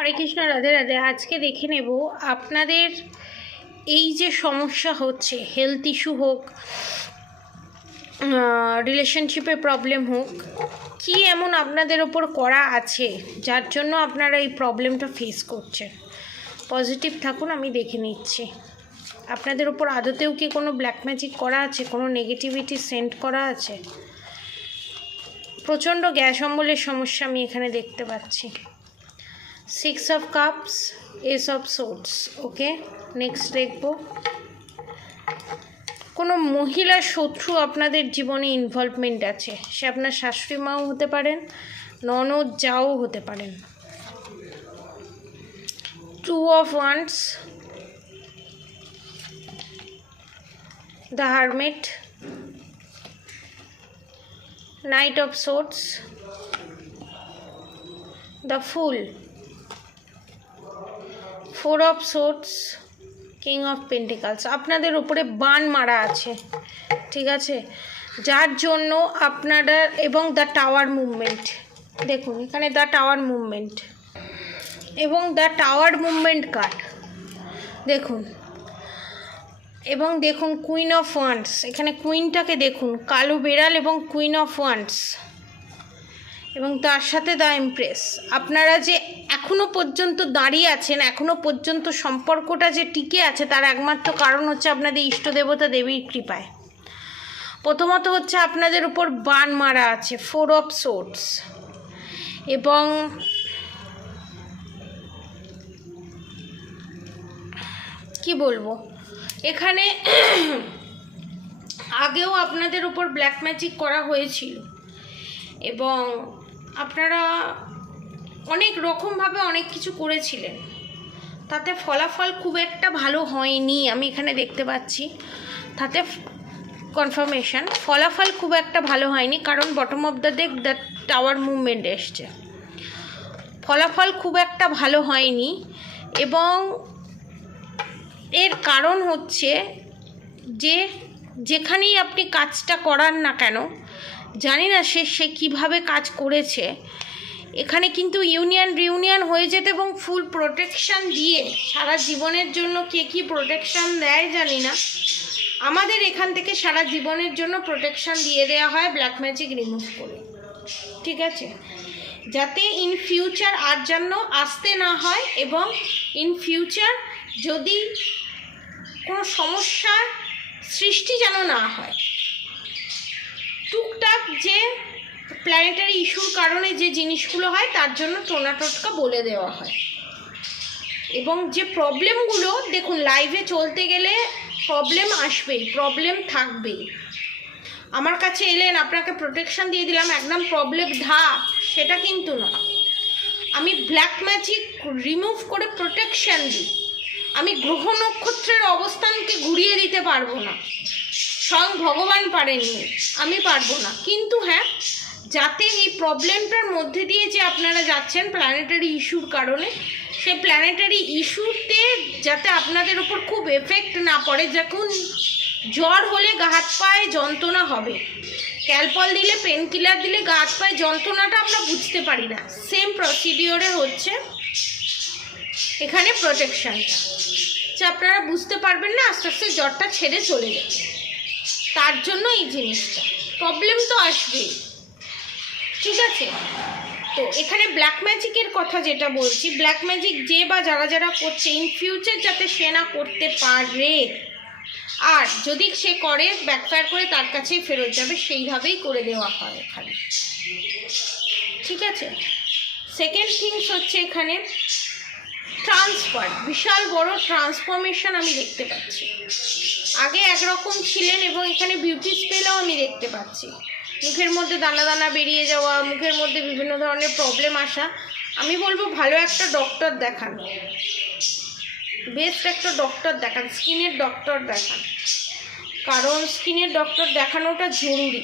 হরে কৃষ্ণ, রাধে রাধে। আজকে দেখে নেব আপনাদের এই যে সমস্যা হচ্ছে, হেলথ ইস্যু হোক, রিলেশনশিপে প্রবলেম হোক, কি এমন আপনাদের ওপর করা আছে যার জন্য আপনারা এই প্রবলেমটা ফেস করছেন। পজিটিভ থাকুন, আমি দেখে নিচ্ছি আপনাদের ওপর আদতেও কি কোনো ব্ল্যাক ম্যাজিক করা আছে, কোনো নেগেটিভিটি সেন্ড করা আছে। প্রচণ্ড গ্যাস অম্বলের সমস্যা আমি এখানে দেখতে পাচ্ছি। 6 of cups, ace of swords। Okay, next দেখব কোনো মহিলার শত্রু আপনাদের জীবনে ইনভলভমেন্ট আছে। সে আপনার শাশুড়ি মাও হতে পারেন, ননদ যাও হতে পারেন। 2 of wands, the hermit, knight of swords, the fool, 4 of swords, king of pentacles. আপনাদের উপরে বান মারা আছে, ঠিক আছে, যার জন্য আপনারা, এবং দ্য টাওয়ার মুভমেন্ট দেখুন এখানে, দ্য টাওয়ার মুভমেন্ট এবং দ্য টাওয়ার মুভমেন্ট কার্ড দেখুন, এবং দেখুন কুইন অফ ওয়ান্ডস। এখানে কুইনটাকে দেখুন, কালো বেড়াল এবং কুইন অফ ওয়ান্ডস, এবং তার সাথে দ্য এমপ্রেস। আপনারা যে এখনও পর্যন্ত দাঁড়িয়ে আছেন, এখনও পর্যন্ত সম্পর্কটা যে টিকে আছে, তার একমাত্র কারণ হচ্ছে আপনাদের ইষ্ট দেবতা দেবীর কৃপায়। প্রথমত হচ্ছে আপনাদের উপর বান মারা আছে, 4 of swords, এবং কি বলবো, এখানে আগেও আপনাদের উপর ব্ল্যাক ম্যাজিক করা হয়েছিল এবং আপনারা অনেক রকমভাবে অনেক কিছু করেছিলেন, তাতে ফলাফল খুব একটা ভালো হয়নি। আমি এখানে দেখতে পাচ্ছি তাতে কনফার্মেশন, ফলাফল খুব একটা ভালো হয়নি, কারণ bottom of the deck the tower movement এসছে। ফলাফল খুব একটা ভালো হয়নি, এবং এর কারণ হচ্ছে যে যেখানেই আপনি কাজটা করান না কেন, জানি না সে কীভাবে কাজ করেছে, এখানে কিন্তু রিউনিয়ন হয়ে যেত এবং ফুল প্রোটেকশান দিয়ে সারা জীবনের জন্য কে কী প্রোটেকশান দেয় জানি না, আমাদের এখান থেকে সারা জীবনের জন্য প্রোটেকশান দিয়ে দেওয়া হয় ব্ল্যাক ম্যাজিক রিমুভ করে, ঠিক আছে, যাতে ইন ফিউচার আর যেন আসতে না হয়, এবং ইন ফিউচার যদি কোনো সমস্যার সৃষ্টি যেন না হয়। টুকটাক যে প্ল্যানেটারি ইস্যুর কারণে যে জিনিসগুলো হয় তার জন্য টোটকা বলে দেওয়া হয়, এবং যে প্রবলেমগুলো দেখুন লাইভে চলতে গেলে প্রবলেম আসবেই, প্রবলেম থাকবেই। আমার কাছে এলেন, আপনাকে প্রোটেকশান দিয়ে দিলাম, একদম প্রবলেম সেটা কিন্তু না। আমি ব্ল্যাক ম্যাজিক রিমুভ করে প্রোটেকশান দিই, আমি গ্রহ নক্ষত্রের অবস্থানকে ঘুরিয়ে দিতে পারবো না, স্বয়ং ভগবান পারেননি, আমি পারবো না। কিন্তু হ্যাঁ, যাতে এই প্রবলেমটার মধ্যে দিয়ে যে আপনারা যাচ্ছেন প্ল্যানেটারি ইস্যুর কারণে, সেই প্ল্যানেটারি ইস্যুতে যাতে আপনাদের ওপর খুব এফেক্ট না পড়ে। যখন জ্বর হলে গা হাত পায়ে যন্ত্রণা হবে, ক্যালপল দিলে, পেন কিলার দিলে গা হাত পায়ে যন্ত্রণাটা আমরা বুঝতে পারি না, সেম প্রসিডিওরে হচ্ছে এখানে প্রোটেকশানটা, যে আপনারা বুঝতে পারবেন না, আস্তে আস্তে জ্বরটা ছেড়ে চলে যাবে। তার জন্য এই জিনিসটা, প্রবলেম তো আসবেই, ঠিক আছে। তো এখানে ব্ল্যাক ম্যাজিকের কথা যেটা বলছি, ব্ল্যাক ম্যাজিক যে বা যারা করছে, ইন ফিউচার যাতে সে না করতে পারে, আর যদি সে করে ব্যাকফায়ার করে তার কাছেই ফেরত যাবে, সেইভাবেই করে দেওয়া হয় এখানে, ঠিক আছে। সেকেন্ড থিংস হচ্ছে এখানে ট্রান্সফার, বিশাল বড় ট্রান্সফরমেশন আমি দেখতে পাচ্ছি। আগে একরকম ছিলেন এবং এখানে বিউটি স্পেলও আমি দেখতে পাচ্ছি, মুখের মধ্যে দানা দানা বেরিয়ে যাওয়া, মুখের মধ্যে বিভিন্ন ধরনের প্রবলেম আসা। আমি বলবো ভালো একটা ডক্টর দেখান, বেস্ট একটা ডক্টর দেখান, স্কিনের ডক্টর দেখান, কারণ স্কিনের ডক্টর দেখানোটা জরুরি।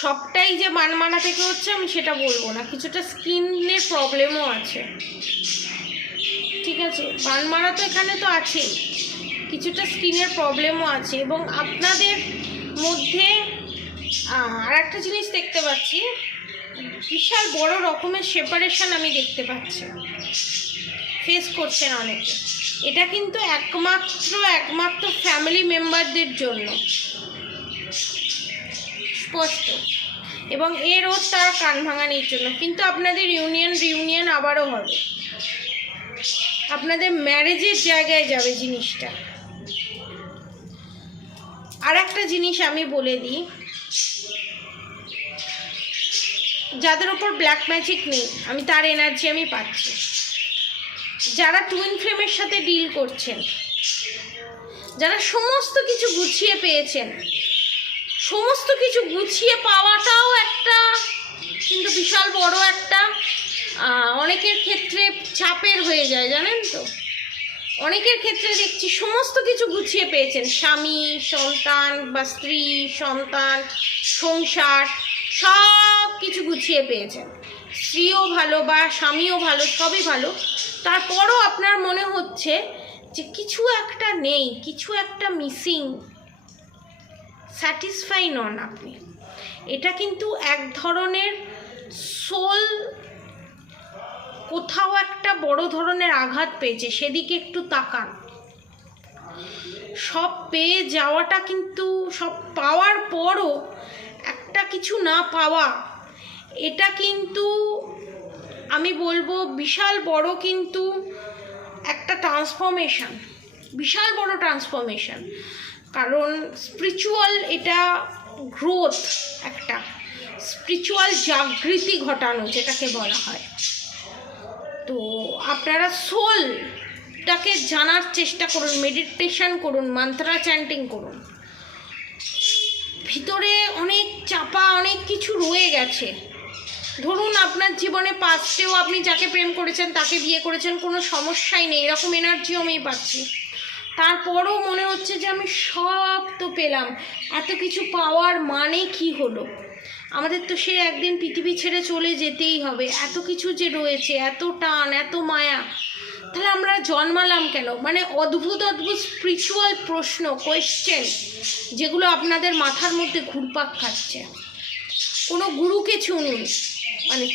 সবটাই যে মানা থেকে হচ্ছে আমি সেটা বলবো না, কিছুটা স্কিনের প্রবলেমও আছে, ঠিক আছে। মানা তো এখানে তো আছেই, কিছুটা স্কিনের প্রবলেমও আছে, এবং আপনাদের মধ্যে আর একটা জিনিস দেখতে পাচ্ছি, বিশাল বড় রকমের সেপারেশন আমি দেখতে পাচ্ছি, ফেস করছেন অনেকে। এটা কিন্তু একমাত্র ফ্যামিলি মেম্বারদের জন্য স্পষ্ট, এবং এরও তার কান ভাঙানির জন্য। কিন্তু আপনাদের রিউনিয়ন আবারও হবে, আপনাদের ম্যারেজের জায়গায় যাবে জিনিসটা। আর একটা জিনিস আমি বলে দিই, যাদের ওপর ব্ল্যাক ম্যাজিক নেই, আমি তার এনার্জি আমি পাচ্ছি। যারা টুইন ফ্লেমের সাথে ডিল করছেন, যারা সমস্ত কিছু গুছিয়ে পেয়েছেন, সমস্ত কিছু গুছিয়ে পাওয়াটাও একটা কিন্তু বিশাল বড় একটা অনেকের ক্ষেত্রে চাপের হয়ে যায়, জানেন তো। অনেকের ক্ষেত্রে দেখছি সমস্ত কিছু গুছিয়ে পেয়েছেন, স্বামী, সন্তান বা স্ত্রী, সন্তান, সংসার, সব কিছু গুছিয়ে পেয়েছেন। স্ত্রীও ভালো বা স্বামীও ভালো, সবই ভালো। তারপরও আপনার মনে হচ্ছে যে কিছু একটা নেই, কিছু একটা মিসিং, স্যাটিসফাই নন আপনি। এটা কিন্তু এক ধরনের সোল কোথাও একটা বড় ধরনের আঘাত পেয়েছে, সেদিকে একটু তাকান। সব পেয়ে যাওয়াটা কিন্তু, সব পাওয়ার পরও একটা কিছু না পাওয়া, এটা কিন্তু আমি বলবো বিশাল বড় কিন্তু একটা ট্রান্সফরমেশন, বিশাল বড় ট্রান্সফরমেশন। কারণ স্পিরিচুয়াল এটা গ্রোথ, একটা স্পিরিচুয়াল জাগৃতি ঘটানো যেটাকে বলা হয়। তো আপনারা সোলটাকে জানার চেষ্টা করুন, মেডিটেশন করুন, মন্ত্রা চ্যান্টিং করুন। ভিতরে অনেক চাপা অনেক কিছু রয়ে গেছে। ধরুন আপনার জীবনে পাস্টেও আপনি যাকে প্রেম করেছেন তাকে বিয়ে করেছেন, কোনো সমস্যাই নেই, এরকম এনার্জিও আমি পাচ্ছি। তারপরও মনে হচ্ছে যে আমি সব তো পেলাম, এত কিছু পাওয়ার মানে কি হলো? আমাদের তো সে একদিন পৃথিবী ছেড়ে চলে যেতেই হবে, এত কিছু যে রয়েছে, এত টান, এত মায়া, তাহলে আমরা জন্মালাম কেন? মানে অদ্ভুত স্পিরিচুয়াল প্রশ্ন, কোয়েশ্চেন, যেগুলো আপনাদের মাথার মধ্যে ঘুরপাক খাচ্ছে। কোনো গুরুকে চুনুন, মানে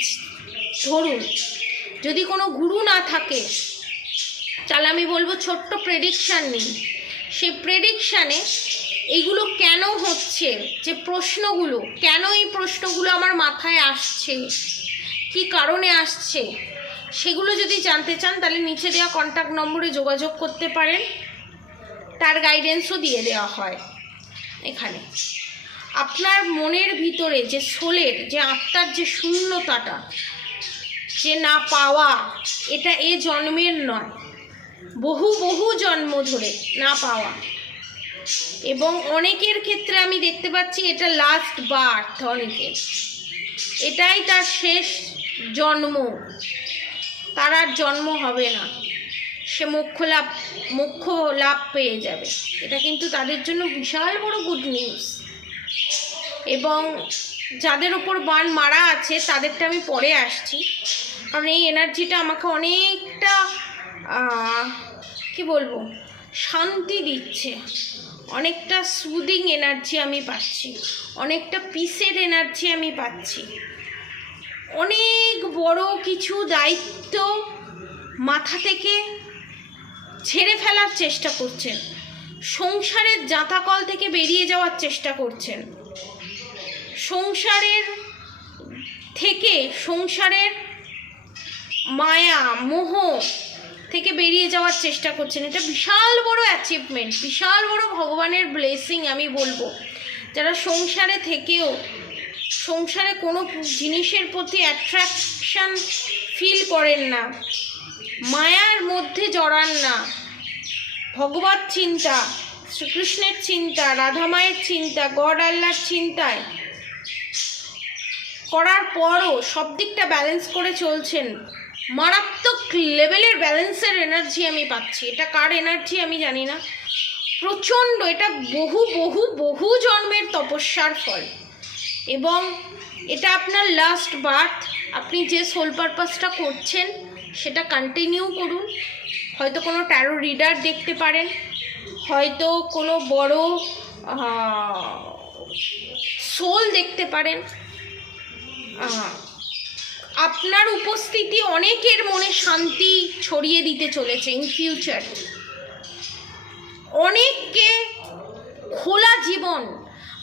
ধরুন যদি কোনো গুরু না থাকে, তাহলে আমি বলবো ছোট্ট প্রেডিকশান নিন। সেই প্রেডিকশানে এইগুলো কেন হচ্ছে, যে প্রশ্নগুলো, কেন এই প্রশ্নগুলো আমার মাথায় আসছে, কি কারণে আসছে, সেগুলো যদি জানতে চান তাহলে নিচে দেওয়া কন্ট্যাক্ট নম্বরে যোগাযোগ করতে পারেন। তার গাইডেন্সও দিয়ে দেওয়া হয় এখানে। আপনার মনের ভিতরে যে সোলের, যে আত্মার যে শূন্যতাটা, যে না পাওয়া, এটা এ জন্মের নয়, বহু জন্ম ধরে না পাওয়া। এবং অনেকের ক্ষেত্রে আমি দেখতে পাচ্ছি এটা লাস্ট বার্থ, অনেকের এটাই তার শেষ জন্ম, তার আর জন্ম হবে না, সে মোক্ষ লাভ পেয়ে যাবে। এটা কিন্তু তাদের জন্য বিশাল বড় গুড নিউজ। এবং যাদের ওপর বান মারা আছে তাদেরটা আমি পরে আসছি, কারণ এই এনার্জিটা আমাকে অনেকটা কি বলবো, শান্তি দিচ্ছে, অনেকটা সুদিং এনার্জি আমি পাচ্ছি, অনেকটা পিসের এনার্জি আমি পাচ্ছি। অনেক বড় কিছু দায়িত্ব মাথা থেকে ছেড়ে ফেলার চেষ্টা করছেন, সংসারের জাঁতাকল থেকে বেরিয়ে যাওয়ার চেষ্টা করছেন, সংসারের মায়া মোহ থেকে বেরিয়ে যাওয়ার চেষ্টা করছেন। এটা বিশাল বড় অ্যাচিভমেন্ট, বিশাল বড় ভগবানের ব্লেসিং আমি বলবো। যারা সংসারে থেকেও সংসারে কোনো জিনিসের প্রতি অ্যাট্রাকশন ফিল করেন না, মায়ার মধ্যে জড়ান না, ভগবত চিন্তা, শ্রীকৃষ্ণের চিন্তা, রাধা মায়ের চিন্তা, গড আল্লাহর চিন্তায় করার পরও সব দিকটা ব্যালেন্স করে চলছেন, মারাত্মক লেভেলের ব্যালেন্সের এনার্জি আমি পাচ্ছি। এটা কার এনার্জি আমি জানি না, প্রচণ্ড, এটা বহু জন্মের তপস্যার ফল। এবং এটা আপনার লাস্ট বার্থ। আপনি যে সোল পারপাসটা করছেন সেটা কন্টিনিউ করুন। হয়তো কোনো ট্যারো রিডার দেখতে পারেন, হয়তো কোনো বড় সোল দেখতে পারেন, আপনার উপস্থিতি অনেকের মনে শান্তি ছড়িয়ে দিতে চলেছে ইন ফিউচার। অনেককে খোলা জীবন,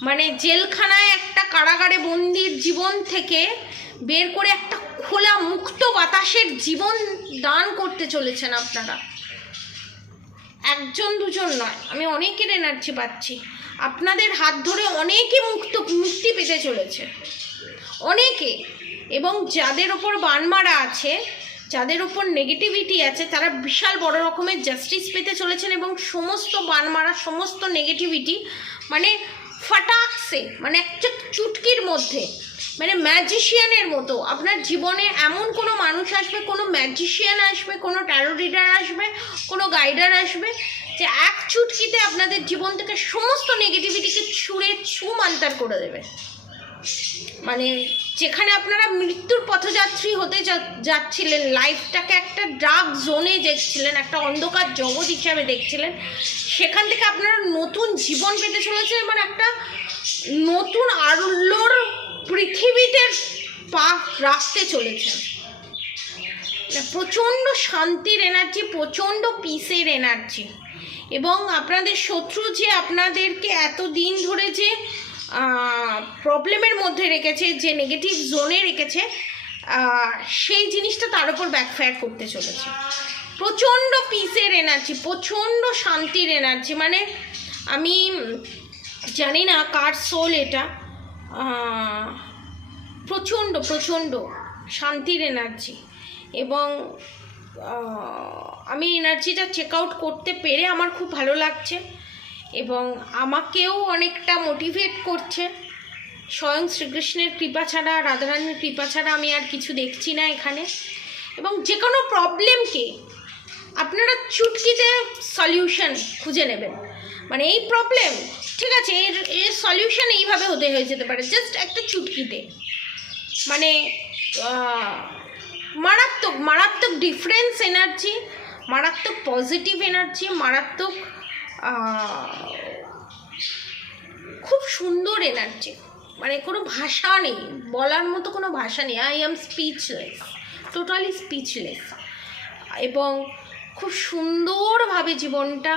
মানে জেলখানায় একটা কারাগারে বন্দির জীবন থেকে বের করে একটা খোলা মুক্ত বাতাসের জীবন দান করতে চলেছেন আপনারা। একজন দুজন নয়, আমি অনেকের এনার্জি পাচ্ছি। আপনাদের হাত ধরে অনেকে মুক্তি পেতে চলেছে, অনেকে। এবং যাদের ওপর বান মারা আছে, যাদের ওপর নেগেটিভিটি আছে, তারা বিশাল বড় রকমের জাস্টিস পেতে চলেছেন। এবং সমস্ত বান মারা, সমস্ত নেগেটিভিটি মানে ফাটাকসে, মানে একটা চুটকির মধ্যে, মানে ম্যাজিশিয়ানের মতো আপনার জীবনে এমন কোনো মানুষ আসবে, কোনো ম্যাজিশিয়ান আসবে, কোনো ট্যারো রিডার আসবে, কোনো গাইডার আসবে, যে এক চুটকিতে আপনাদের জীবন থেকে সমস্ত নেগেটিভিটিকে ছুঁড়ে ছুমান্তার করে দেবে। মানে যেখানে আপনারা মৃত্যুর পথযাত্রী হতে যাচ্ছিলেন, লাইফটাকে একটা ডার্ক জোনে দেখছিলেন, একটা অন্ধকার জগৎ হিসাবে দেখছিলেন, সেখান থেকে আপনারা নতুন জীবন পেতে চলেছেন। মানে একটা নতুন আলোর পৃথিবীতে পা রাখতে চলেছেন। প্রচণ্ড শান্তির এনার্জি, প্রচণ্ড পিসের এনার্জি। এবং আপনাদের শত্রু যে আপনাদেরকে এতদিন ধরে যে প্রবলেমের মধ্যে রেখেছে, যে নেগেটিভ জোনে রেখেছে, সেই জিনিসটা তার উপর ব্যাকফায়ার করতে চলেছে। প্রচণ্ড পিসের এনার্জি, প্রচণ্ড শান্তির এনার্জি। মানে আমি জানি না কার সোল এটা, প্রচণ্ড প্রচণ্ড শান্তির এনার্জি। এবং আমি এনার্জিটা চেক আউট করতে পেরে আমার খুব ভালো লাগছে। এবং আমাকেও অনেকটা মোটিভেট করছে। স্বয়ং শ্রীকৃষ্ণের কৃপা ছাড়া, রাধারানীর কৃপা ছাড়া আমি আর কিছু দেখছি না এখানে। এবং যে কোনো প্রবলেমকে আপনারা চুটকিতে সলিউশন খুঁজে নেবেন। মানে এই প্রবলেম, ঠিক আছে, এর সলিউশন এইভাবে হয়ে যেতে পারে, জাস্ট একটা চুটকিতে। মানে মারাত্মক মারাত্মক ডিফারেন্স এনার্জি, মারাত্মক পজিটিভ এনার্জি, মারাত্মক খুব সুন্দর এনার্জি। মানে কোনো ভাষা নেই, বলার মতো কোনো ভাষা নেই। I am speechless, totally speechless. এবং খুব সুন্দরভাবে জীবনটা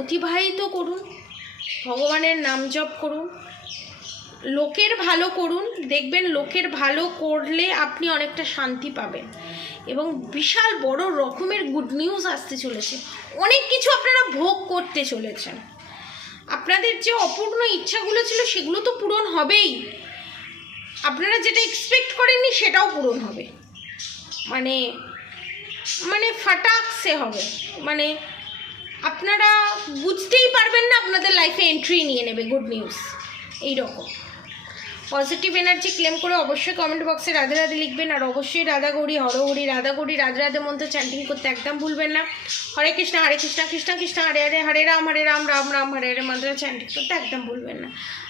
অতিবাহিত করুন, ভগবানের নাম জপ করুন, লোকের ভালো করুন। দেখবেন লোকের ভালো করলে আপনি অনেকটা শান্তি পাবেন। এবং বিশাল বড় রকমের গুড নিউজ আসতে চলেছে। অনেক কিছু আপনারা ভোগ করতে চলেছেন। আপনাদের যে অপূর্ণ ইচ্ছাগুলো ছিল সেগুলো তো পূরণ হবেই, আপনারা যেটা এক্সপেক্ট করেননি সেটাও পূরণ হবে। মানে মানে ফাটাকসে হবে। মানে আপনারা বুঝতেই পারবেন না, আপনাদের লাইফে এন্ট্রি নিয়ে নেবে গুড নিউজ। এইরকম পজিটিভ এনার্জি ক্লেম করে অবশ্যই কমেন্ট বক্সে রাধে রাধে লিখবেন। আর অবশ্যই রাধা গৌরী হরহরি, রাধা গৌরী রাধে রাধে মন্ত্র চ্যান্টিং করতে একদম ভুলবেন না। হরে কৃষ্ণ কৃষ্ণ কৃষ্ণ হরে হরে, হরে রাম রাম রাম হরে হরে মন্ত্র চ্যান্টিং করতে একদম ভুলবেন না।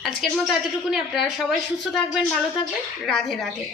আজকের মতো এতটুকুনি। আপনারা সবাই সুস্থ থাকবেন, ভালো থাকবেন। রাধে রাধে।